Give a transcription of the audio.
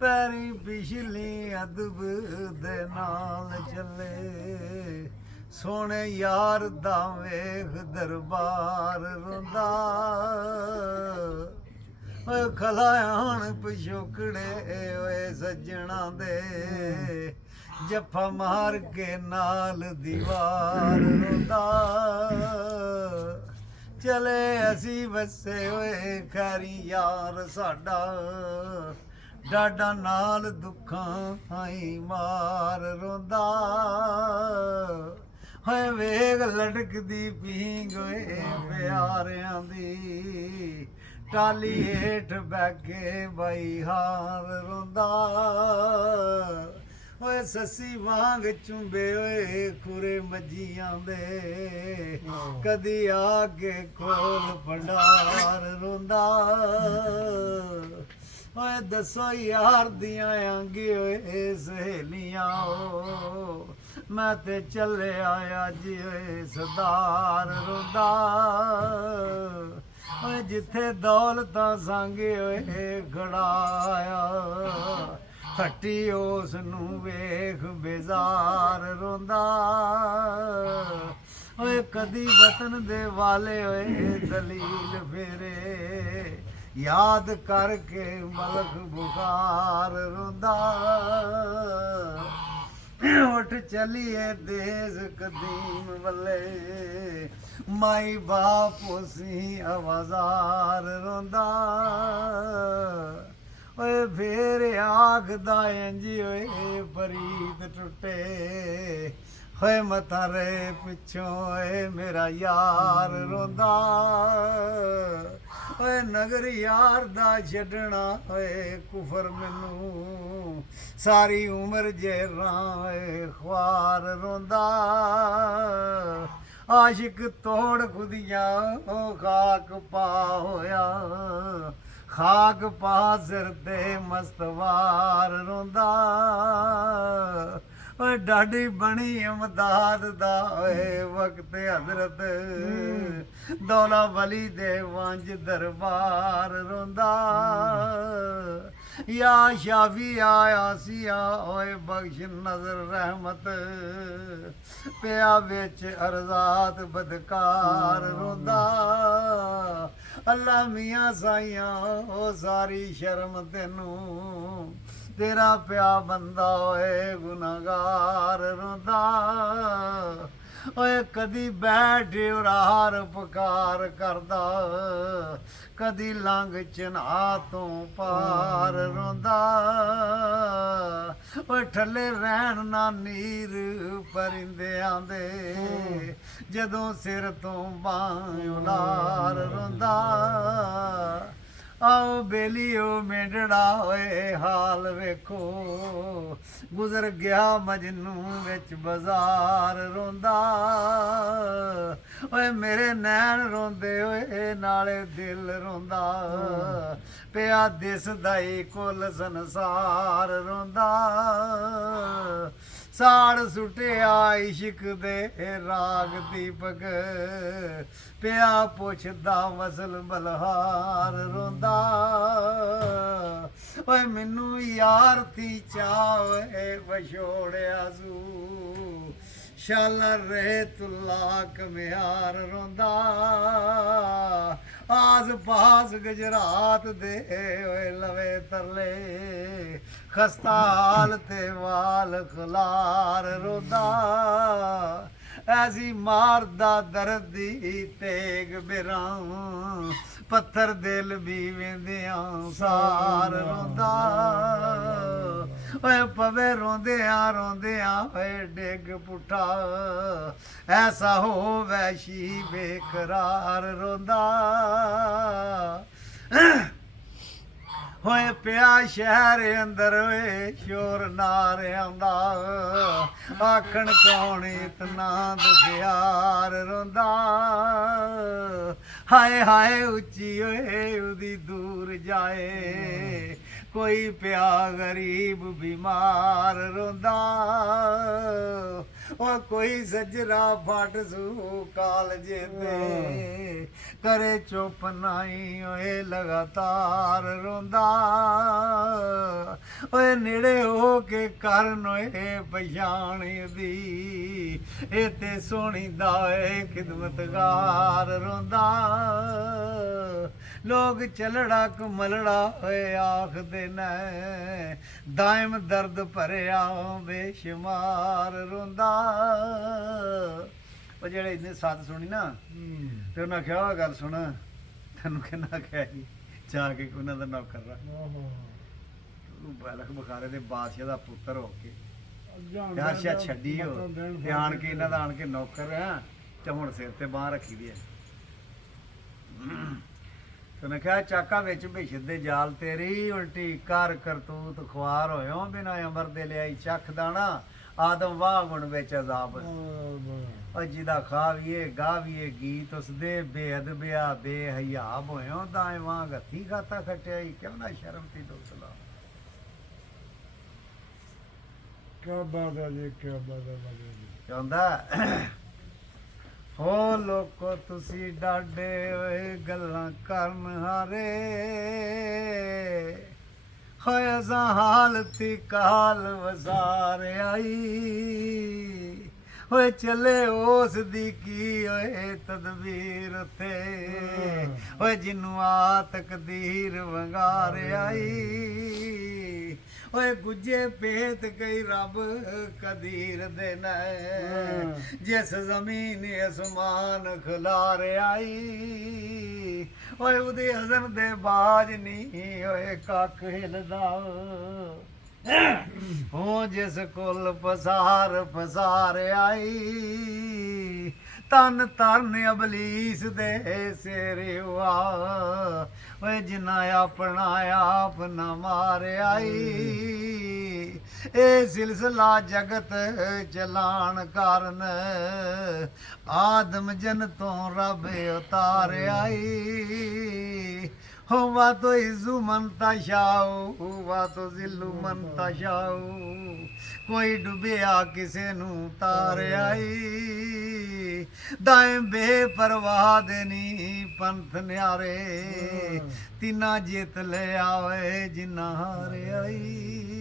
ਪੈਰੀ ਪਿਛਲੀ ਅਦਬ ਦੇ ਨਾਲ ਚੱਲੇ ਸੋਹਣੇ ਯਾਰ ਦਾ ਵੇਖ ਦਰਬਾਰ ਰੋਂਦਾ ਓਏ ਖਲਾਇਣ ਪਿਛੋਕੜੇ ਓਏ ਸੱਜਣਾ ਦੇ ਜੱਫਾ ਮਾਰ ਕੇ ਨਾਲ ਦੀਵਾਰ ਰੋਂਦਾ ਚਲੇ ਅਸੀਂ ਵਸੇ ਓਏ ਖੈਰੀ ਯਾਰ ਸਾਡਾ ਡਾਡਾ ਨਾਲ ਦੁੱਖਾਂ ਆਈ ਮਾਰ ਰੋਂਦਾ ਹੋਏ ਵੇਗ ਲਟਕਦੀ ਪੀਂਗ ਓਏ ਪਿਆਰਿਆਂ ਦੀ ਟਾਲੀ ਹੇਠ ਬੈਠੇ ਬਾਈ ਹਾਰ ਰੋਂਦਾ ਓਏ ਸੱਸੀ ਵਾਂਗ ਚੁੰਬੇ ਓਏ ਖੁਰੇ ਮੱਜੀਆਂ ਦੇ ਕਦੀ ਆ ਕੇ ਕੋਲ ਭੰਡਾਰ ਰੋਂਦਾ ਓਏ ਦੱਸੋ ਯਾਰ ਦੀਆਂ ਆਂਗੀ ਓਏ ਸਹੇਲੀਆਂ ਓ ਮੈਂ ਤੇ ਚੱਲਿਆ ਅੱਜ ਓਏ ਸਰਦਾਰ ਰੋਂਦਾ ਓਏ ਜਿੱਥੇ ਦੌਲਤਾਂ ਸੰਗੇ ਓਏ ਖੜਾਇਆ ਹੱਟੀ ਉਸ ਨੂੰ ਵੇਖ ਬੇਜ਼ਾਰ ਰੋਂਦਾ ਓਏ ਕਦੀ ਵਤਨ ਦੇ ਵਾਲੇ ਓਏ ਦਲੀਲ ਫੇਰੇ ਯਾਦ ਕਰਕੇ ਮਲਕ ਬੁਖਾਰ ਰੋਂਦਾ ਉੱਠ ਚਲੀਏ ਦੇਸ ਕਦੀਮ ਵੱਲੇ ਮਾਈ ਬਾਪ ਸੀ ਆਵਾਜ਼ਾਰ ਰੋਂਦਾ ਓਏ ਫੇਰ ਆਖਦਾ ਇੰਜ ਓਏ ਫਰੀਦ ਟੁੱਟੇ ਹੋਏ ਮਤਾਂ ਰੇ ਪਿੱਛੋਂ ਓਏ ਮੇਰਾ ਯਾਰ ਰੋਂਦਾ ਓਏ ਨਗਰ ਯਾਰ ਦਾ ਛੱਡਣਾ ਓਏ ਕੁਫਰ ਮੈਨੂੰ ਸਾਰੀ ਉਮਰ ਜੇਰਾਂ ਓਏ ਖਵਾਰ ਰੋਂਦਾ ਆਸ਼ਿਕ ਤੋੜ ਖੁਦੀਆਂ ਓ ਖਾਕ ਪਾ ਹੋਇਆ ਖਾਕ ਪਾ ਸਿਰ ਤੇ ਮਸਤਵਾਰ ਰੋਂਦਾ ਓਏ ਡਾਡੀ ਬਣੀ ਇਮਦਾਦ ਦਾ ਓਏ ਵਕਤ ਹਜ਼ਰਤ ਦੌਲਾ ਵਲੀ ਦੇ ਵੰਜ ਦਰਬਾਰ ਰੋਂਦਾ ਯਾ ਸ਼ਾਫੀ ਆਇਆ ਸੀਆ ਓਏ ਬਖਸ਼ ਨਜ਼ਰ ਰਹਿਮਤ ਪਿਆ ਵਿੱਚ ਅਰਜ਼ਾਤ ਬਦਕਾਰ ਰੋਂਦਾ ਅੱਲਾ ਮੀਆਂ ਸਾਈਆਂ ਓ ਸਾਰੀ ਸ਼ਰਮ ਤੈਨੂੰ ਤੇਰਾ ਪਿਆ ਬੰਦਾ ਓਏ ਗੁਨਾਹਗਾਰ ਰੋਂਦਾ ਓਏ ਕਦੀ ਬੈਠ ਉਰਾਰ ਪੁਕਾਰ ਕਰਦਾ ਕਦੀ ਲੰਘ ਚਨਾ ਤੋਂ ਪਾਰ ਰੋਂਦਾ ਓਏ ਠੱਲੇ ਰਹਿਣ ਨਾ ਨੀਰ ਪਰਿੰਦਿਆਂ ਦੇ ਜਦੋਂ ਸਿਰ ਤੋਂ ਬਾਹ ਉਲਾਰ ਰੋਂਦਾ ਆਓ ਬੇਲੀਓ ਮੇਂਢੜਾ ਓਏ ਹਾਲ ਵੇਖੋ ਗੁਜ਼ਰ ਗਿਆ ਮਜਨੂ ਵਿੱਚ ਬਾਜ਼ਾਰ ਰੋਂਦਾ ਓਏ ਮੇਰੇ ਨੈਣ ਰੋਂਦੇ ਓਏ ਨਾਲੇ ਦਿਲ ਰੋਂਦਾ ਪਿਆ ਦਿਸਦਾ ਈ ਕੁੱਲ ਸੰਸਾਰ ਰੋਂਦਾ ਸਾੜ ਸੁਟਿਆ ਇਸ਼ਕ ਦੇ ਰਾਗ ਦੀਪਕ ਪਿਆ ਪੁੱਛਦਾ ਵਸਲ ਬਲਹਾਰ ਰੋਂਦਾ ਓਏ ਮੈਨੂੰ ਯਾਰ ਤੀ ਚਾਵੇ ਵਛੋੜਿਆ ਸੂ ਸ਼ਾਲਾ ਰਹੇ ਤੁਲਾ ਕਮਿਆਰ ਰੋਂਦਾ ਆਸ ਪਾਸ ਗੁਜਰਾਤ ਦੇ ਓਏ ਲਵੇ ਤਰਲੇ ਖਸਤਾ ਹਾਲ ਤੇ ਵਾਲ ਖਲਾਰ ਰੋਂਦਾ ਐਸੀ ਮਾਰਦਾ ਦਰਦੀ ਤੇਗ ਬਿਰਾਂ ਪੱਥਰ ਦਿਲ ਵੀ ਵੇਂਦਿਆਂ ਸਾਰ ਰੋਂਦਾ ਓਏ ਪਵੇ ਰੋਂਦਿਆਂ ਓਏ ਡਿੱਗ ਪੁੱਠਾ ਐਸਾ ਹੋ ਵੈਸ਼ੀ ਬੇਕਰਾਰ ਰੋਂਦਾ ਹੋਏ ਪਿਆ ਸ਼ਹਿਰ ਅੰਦਰ ਓਏ ਸ਼ੋਰ ਨਾਰ ਆਉਂਦਾ ਆਖਣ ਕੌਣ ਇਤਨਾ ਦੁਖਿਆਰ ਰੋਂਦਾ ਹਾਏ ਹਾਏ ਉੱਚੀ ਓਏ ਉਹਦੀ ਦੂਰ ਜਾਏ ਕੋਈ ਪਿਆ ਗਰੀਬ ਬਿਮਾਰ ਰੋਂਦਾ ਉਹ ਕੋਈ ਸੱਜਰਾ ਫਟ ਸੂ ਕਾਲਜੇ ਤੇ ਕਰੇ ਚੁੱਪ ਨਾਈ ਓਏ ਲਗਾਤਾਰ ਰੋਂਦਾ ਓਏ ਨੇੜੇ ਹੋ ਕੇ ਕਰਨ ਓਏ ਪਛਾਣ ਦੀ ਇਹ ਤੇ ਸੋਹਣੀ ਦਾ ਓਏ ਖਿਦਮਤਗਾਰ ਰੋਂਦਾ ਲੋਕ ਚਲੜਾ ਕਮਲੜਾ ਹੋਏ ਆਖਦੇ ਨੇ ਦਾਇਮ ਦਰਦ ਭਰਿਆ ਬੇਸ਼ੁਮਾਰ ਰੋਂਦਾ ਉਹ ਜਿਹੜੇ ਇਹਨੇ ਸੱਤ ਸੁਣੀ ਨਾ ਤੇ ਉਹਨਾਂ ਕਿਹਾ ਉਹ ਗੱਲ ਸੁਣ ਤੈਨੂੰ ਕਿੰਨਾ ਕਿਹਾ ਸੀ ਜਾ ਕੇ ਉਹਨਾਂ ਦਾ ਨੌਕਰ ਰਾ ਤੂੰ ਬਲਖ ਬੁਖਾਰੇ ਦੇ ਬਾਦਸ਼ਾਹ ਦਾ ਪੁੱਤਰ ਹੋ ਕੇ ਸ਼ਾਹ ਛੱਡੀ ਹੋ ਤੇ ਆਣ ਕੇ ਇਹਨਾਂ ਦਾ ਆਣ ਕੇ ਨੌਕਰ ਆ ਤੇ ਹੁਣ ਸਿਰ ਤੇ ਬਾਹ ਰੱਖੀ ਦੀ ਹੈ ਤੇ ਉਹਨੇ ਕਿਹਾ ਚਾਕਾ ਵਿੱਚ ਭਿਸ਼ਦ ਦੇ ਜਾਲ ਤੇਰੀ ਉਲਟੀ ਕਰ ਕਰਤੂਤ ਖੁਆਰ ਹੋਇਓ ਬਿਨਾ ਅਮਰ ਦੇ ਲਿਆਈ ਚੱਖ ਦਾਣਾ ਆਦਮ ਵਾਹ ਗੁਣ ਵਿੱਚ ਅਜ਼ਾਬ ਉਹ ਜਿਹਦਾ ਖਾਵੀਏ ਗਾਵੀਏ ਗੀਤ ਉਸ ਦੇ ਬੇਅਦਬਿਆ ਬੇਹਯਾਬ ਹੋਇਓ ਦਾਏ ਵਾਂਗ ਹੱਥੀ ਖਾਤਾ ਖਟਿਆਈ ਕਿਉਂ ਨਾ ਸ਼ਰਮ ਤੀ ਦੋਸਲਾ ਕਿਆ ਬਾਤ ਹੈ ਜੀ ਕਿਆ ਬਾਤ ਹੈ ਕਹਿੰਦਾ ਹੋ ਲੋਕੋ ਤੁਸੀਂ ਡਾਡੇ ਓਏ ਗੱਲਾਂ ਕਰਨ ਹਾਰੇ ਹੋਏ ਅਸਾਂ ਹਾਲਤੀ ਕਾਲ ਵਜ਼ਾਰ ਆਈ ਹੋਏ ਚੱਲੇ ਉਸ ਦੀ ਕੀ ਓਏ ਤਦਬੀਰ ਤੇ ਓਏ ਜਿਨੂੰ ਆ ਤਕਦੀਰ ਵੰਗਾਰ ਆਈ ਓਏ ਗੁੱਜੇ ਪੇਤ ਕਈ ਰੱਬ ਕਦੀਰ ਦੇ ਨੇ ਜਿਸ ਜ਼ਮੀਨ ਅਸਮਾਨ ਖਿਲਾਰ ਆਈ ਓਏ ਉਹਦੇ ਹਜ਼ਨ ਦੇ ਬਾਜ ਨਹੀਂ ਓਏ ਕੱਖ ਹਿਲਦਾ ਹੋ ਜਿਸ ਕੁਲ ਪਸਾਰ ਆਈ ਤਨ ਤਰਨ ਅਬਲੀਸ ਦੇ ਸਿਰਵਾ ਓਏ ਜਿਨਾ ਆਪਣਾ ਆਪ ਨਾ ਮਾਰ ਆਈ ਇਹ ਸਿਲਸਿਲਾ ਜਗਤ ਚਲਾਣ ਕਾਰਨ ਆਦਮ ਜਨ ਤੋਂ ਰੱਬ ਉਤਾਰ ਆਈ ਹੋ ਵਾ ਤੋ ਇਜ਼ੂ ਮਨ ਤਸ਼ਾਉ ਵਾ ਤੋ ਜ਼ਿਲੂ ਮਨ ਤਸ਼ਾਉ ਕੋਈ ਡੁੱਬਿਆ ਕਿਸੇ ਨੂੰ ਤਾਰ ਆਈ ਦਾਇਮ ਬੇਪਰਵਾਹ ਦੇ ਨੀ ਪੰਥ ਨਿਆਰੇ ਤਿੰਨਾ ਜਿੱਤ ਲੈ ਆਵੇ ਜਿੰਨਾ ਹਾਰ ਆਈ